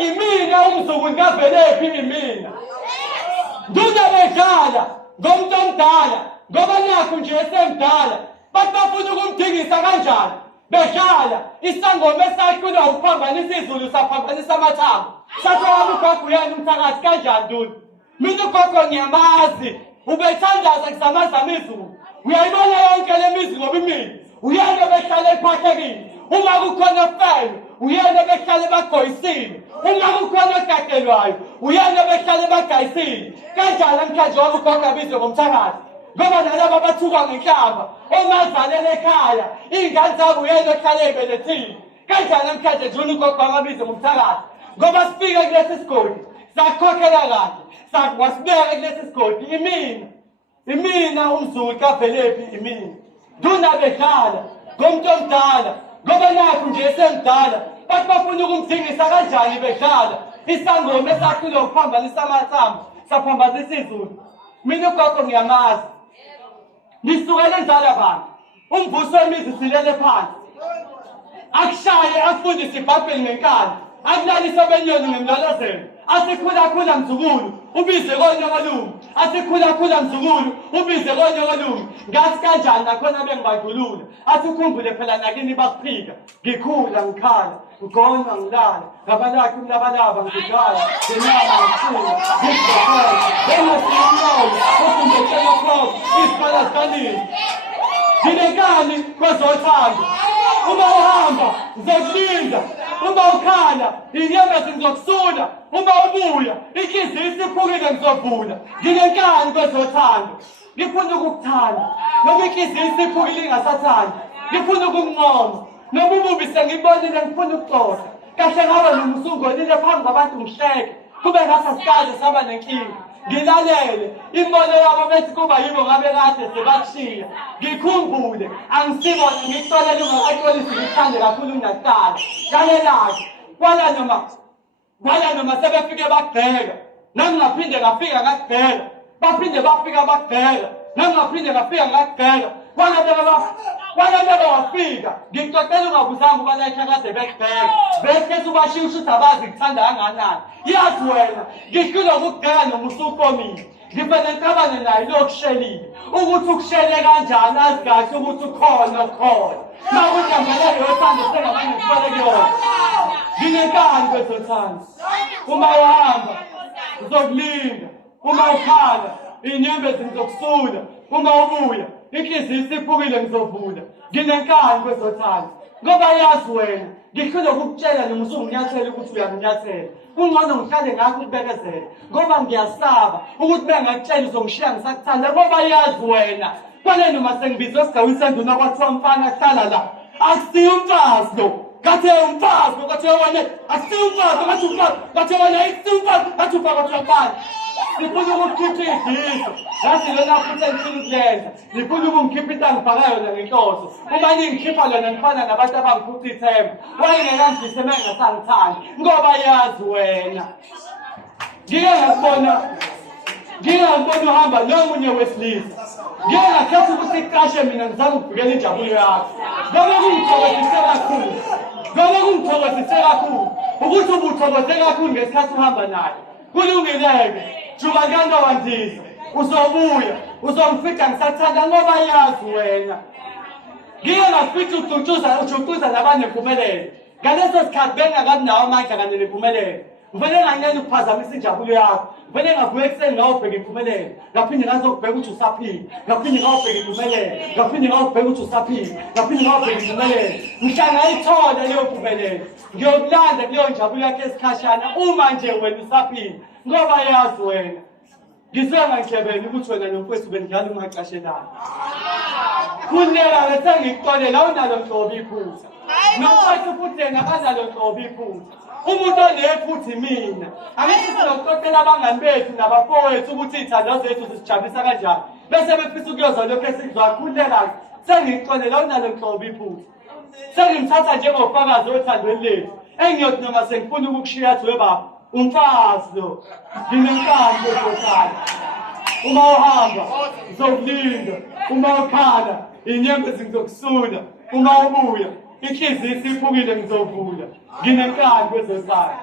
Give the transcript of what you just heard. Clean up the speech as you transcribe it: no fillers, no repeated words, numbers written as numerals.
imina umzukulu kaVelephi imina. Nduna bedlala ngomuntu omdala ngoba nakho nje esemdala bathi bafuna ukumdingisa kanjani bedlala isangoma esakhulwa ukuphambanisa izulu saphambanisa amathambo sathi wami ugogo uyena umthakathi kanjani Nduna mina ugogo ngiyamazi ubethandaza kusamazama izulu uyayibona yonke le mizi ngoba imina uyena behlala ephathekile uma kukhona felo uyena behlale bagoyisile uma kukhona ogagelwayo uyena behlale bagayisile kanjani namhlanje wami ugogo abizwe ngomthakathi ngoba nalabo abathuka ngenhlamba omazalele ekhaya iy'ngane zabo uyena ohlale ey'belethile kanjani namhlanje Nduna ugogo wami abizwe ngomthakathi ngoba sifike kulesi sigodi sakukhokhela kahle wasibeka kulesi sigodi imina umzukulu kaVelephi imina Nduna bedlala ngomuntu omdala ngoba nakho nje esemdala bathi bafuna ukumdingisa kanjani bedlala isangoma esakhulwa ukuphambanisa amathambo saphambanisa izulu mina ugogo ngiyamazi nisukele njalo abantu umvuso wemizi silele phansi akushaye afundise iBhayibheli ngenkani akulalise obenyoni ngemlalazelo asikhulakhula mzukulu ubize konyokolume asikhulakhula mzukulu ubize konyokolume ngathi kanjani nakhona bengibandlulula athi ukhumbule phela nakini bakuphika ngikhula ngikhala ngigonywa ngilala ngabalakhi umlabalaba ngidlala ngenyama ngithula ngizokhola engasiyimloyo okumbetshela khona izikhala zikanini nginenkani kwezothando uma uhamba ngizokulinda uma ukhala inyembezi ngizokusula uma ubuya inhliziyo isiphukile ngizovula nginenkani kwezothando ngifuna ukukuthanda noma inhliziyo isiphukile ingasathandi ngifuna ukukunqoma noma ububi sengibonile ngifuna ukuxoxa kahle ngabe noma usungonile phambi kwabantu ngihleke kube ngasasikaze saba nenkinga ngilalele imbono yabo bethi kuba yibo ngabe kade sebakushiya ngikhumbule angisibone ngikuxolele ungakaxolisi ngithande kakhulu unakuqala lalelake kwala noma sebefike bakubheka nami ngaphinde ngafika ngakubheka baphinde bafika bakubheka nami ngaphinde ngafika ngakubheka kwanabeba wafika ngixoxela ungabuzanga ubalayitha kade bekubheka bese ubashiya ukuthi abazi kuthanda kanganani yazi wena ngihlulwa ukubheka noma usukomile ngifane ngicabane naye lokushelile ukuthi ukushele kanjani azi kahle ukuthi ukhona nakuthi ngambaleke yothando sengamanye ngikubaleke yona nginenkani kwezothando uma uhamba uzokulinda uma ukhala iy'nyembezi ngizokusula uma ubuya inhliziyo isiphukile ngizovula nginenkani kwezothando ngoba yazi wena ngihlule ukukutshela noma usunginyathela ukuthi uyanginyathela kungcono ngihlale ngakho ukubekezela ngoba ngiyasaba ukuthi bengakutshela uzongishiya ngisakuthanda ngoba yazi wena kwale noma sengibizwe esigawini senduna kwathiwa mfana hlala la akusiyo umfazi lo kathe umfazi lo kathe wena akusiyo umfazi kathe umfazi kathe wena akusiyo umfazi kathe umfazi kathe umfazi ngifuna ukukhipha idiso yazi lona futhi engifuna ukulenza ngifuna ukungikhipha into angifaka yona ngenhloso uma ningikhipha lona ngifana nabantu abangiphutha ithemba wayengekangise mengasangithandi ngoba yazi wena ngingakubona uhamba nomunye wesilisa ngingakhetha ukuthi iqashe mina ngizama ukuvikela injabulo yakho ngoba kungithokozise kakhulu ukuthi ubuthokoze kakhulu ngesikhathi uhamba naye kulungileke juba kandowandiza uzobuya uzongifica ngisathanda ngoba yazi wena ngike ngafica ujuxuza nabanempumelelo ngaleso sikhathi bengakabi nawo amandla kanye nempumelelo ngivele ngangena ukuphazamisa injabulo yakho ngivele ngavuka ekuseni ngawubheka impumelelo ngaphinde ngazokubheka ukuthi usaphile ngaphinde ngawubheka impumelelo ngaphinde ngawubheka ukuthi usaphile ngaphinde ngawubheka impumelelo mhla ngayithola leyo mpumelelo ngiyokulanda kuleyo njabulo yakho esikhashana uma nje wena usaphile ngoba yazi wena ngisuke ngandlebeni ukuthi wena nomfowethu benidlala ungaqashelani kuneka sengikuxolela unalo nhlobo iphutha nomfowethu futhi yena kanalo nhlobo iphutha umuntu onephutha imina angithi sizokuxoxela abangani bethu nabafowethu ukuthi iy'thandwa zethu zisijabulisa kanjani bese befisa ukuyozwa lokhu esikuzwakhuleka sengikuxolela unalo nhlobo iphutha sengimthatha njengofakazi othandweni lethu engiyothi noma sengifuna ukukushiya athi webaba umfazi lo nginenkani kwezothando uma uhamba ngizokulinda uma ukhala inyembezi ngizokusula uma ubuya inhliziyo isiphukile ngizovula nginenkani kwezekhaya